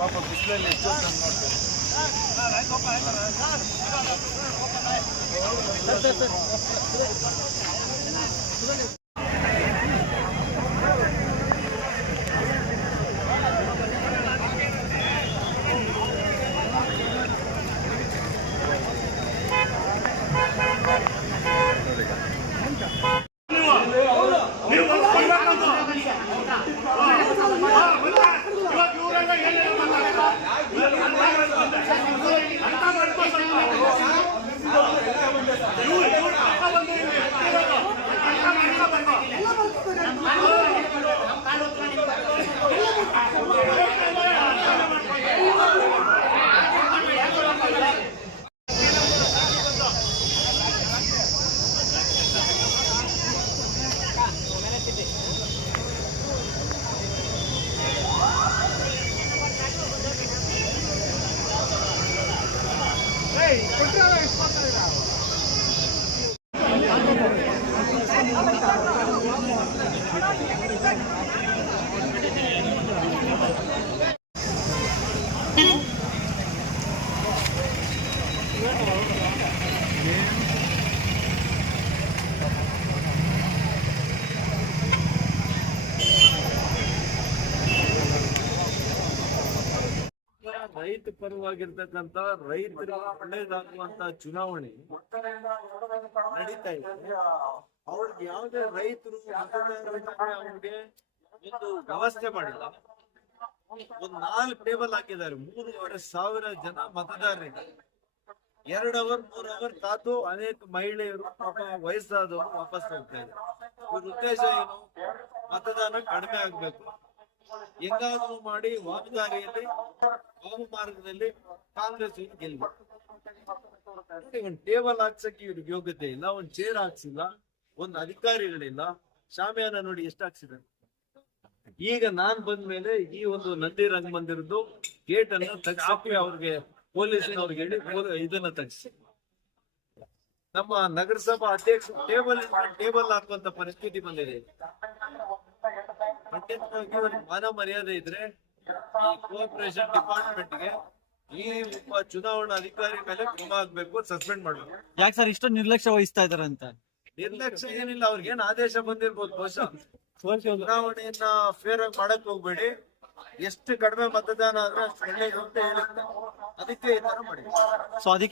ಪಾಪ ಬಿಸಿಲಲ್ಲಿ ಎಷ್ಟೊತ್ತು ನೋಡ್ತಾರೆ. ರೈತ ಪರವಾಗಿರ್ತಕ್ಕಂಥ ರೈತರಿಗೆ ಒಳ್ಳೇದಾಗುವಂತ ಚುನಾವಣೆ ನಡೀತಾ ಇದೆ. ಅವ್ರಿಗೆ ಯಾವುದೇ ರೈತರು ಅವ್ರಿಗೆ ಒಂದು ವ್ಯವಸ್ಥೆ ಮಾಡಿಲ್ಲ. ಒಂದ್ 4 ಟೇಬಲ್ ಹಾಕಿದ್ದಾರೆ. 3,500 ಜನ ಮತದಾರರಿದ್ದಾರೆ. 2 ಅವರ್ 3 ಅವರ್ ಕಾದು ಅನೇಕ ಮಹಿಳೆಯರು ಪಾಪ ವಯಸ್ಸಾದವರು ವಾಪಸ್ ಹೋಗ್ತಾ ಇದ್ದಾರೆ. ಇವ್ರ ಉದ್ದೇಶ ಏನು? ಮತದಾನ ಕಡಿಮೆ ಆಗ್ಬೇಕು, ಹೆಂಗಾದ್ರೂ ಮಾಡಿ ವಾಮದಾರಿಯಲ್ಲಿ ವಾಮ ಮಾರ್ಗದಲ್ಲಿ ಕಾಂಗ್ರೆಸ್ ಗೆಲ್ಬೇಕು. ಒಂದ್ ಟೇಬಲ್ ಹಾಕ್ಸಕ್ಕೆ ಇವ್ರಿಗೆ ಯೋಗ್ಯತೆ ಇಲ್ಲ, ಒಂದ್ ಚೇರ್ ಹಾಕ್ಸಿಲ್ಲ, ಒಂದ್ ಅಧಿಕಾರಿಗಳಿಲ್ಲ. ಶಾಮಿಯಾನ ನೋಡಿ ಎಷ್ಟು ಹಾಕ್ಸಿದ್ದಾರೆ. ಈಗ ನಾನ್ ಬಂದ್ಮೇಲೆ ಈ ಒಂದು ನಂದಿ ರಂಗಮಂದಿರದ್ದು ಗೇಟ್ ಅನ್ನ ತಗ್ಸಕ್ಕೆ ಅವ್ರಿಗೆ ಪೊಲೀಸ್ನವ್ರಿಗೆ ಹೇಳಿ ಇದನ್ನ ತಗ್ಸಿ. ನಮ್ಮ ನಗರಸಭಾ ಅಧ್ಯಕ್ಷ ಟೇಬಲ್ ಹಾಕುವಂತ ಪರಿಸ್ಥಿತಿ ಬಂದಿದೆ. ಮಾನ ಮರ್ಯಾದೆ ಇದ್ರೆ ಈ ಕೋಆಪರೇಷನ್ ಡಿಪಾರ್ಟ್ಮೆಂಟ್ಗೆ ಈ ಚುನಾವಣಾ ಅಧಿಕಾರಿ ಮೇಲೆ ಕ್ರಮ ಆಗ್ಬೇಕು, ಸಸ್ಪೆಂಡ್ ಮಾಡ್ಬೇಕು. ಯಾಕೆ ಸರ್ ಇಷ್ಟು ನಿರ್ಲಕ್ಷ್ಯ ವಹಿಸ್ತಾ ಇದಾರೆ ಅಂತ? ನಿರ್ಲಕ್ಷ್ಯ ಏನಿಲ್ಲ, ಅವ್ರಿಗೇನ್ ಆದೇಶ ಬಂದಿರ್ಬೋದು ಬಹುಶಃ. ಚುನಾವಣೆಯನ್ನ ಫೇರ್ ಆಗಿ ಮಾಡಕ್ ಹೋಗ್ಬೇಡಿ, ಎಷ್ಟು ಕಡಿಮೆ ಮತದಾನ ಆದ್ರೆ ಅಷ್ಟು ಒಳ್ಳೇದು ಅಂತ ಹೇಳುತ್ತೆ. ಅದಕ್ಕೆ ಈ ತರ ಮಾಡಿ. ಸೊ ಅದಕ್ಕೆ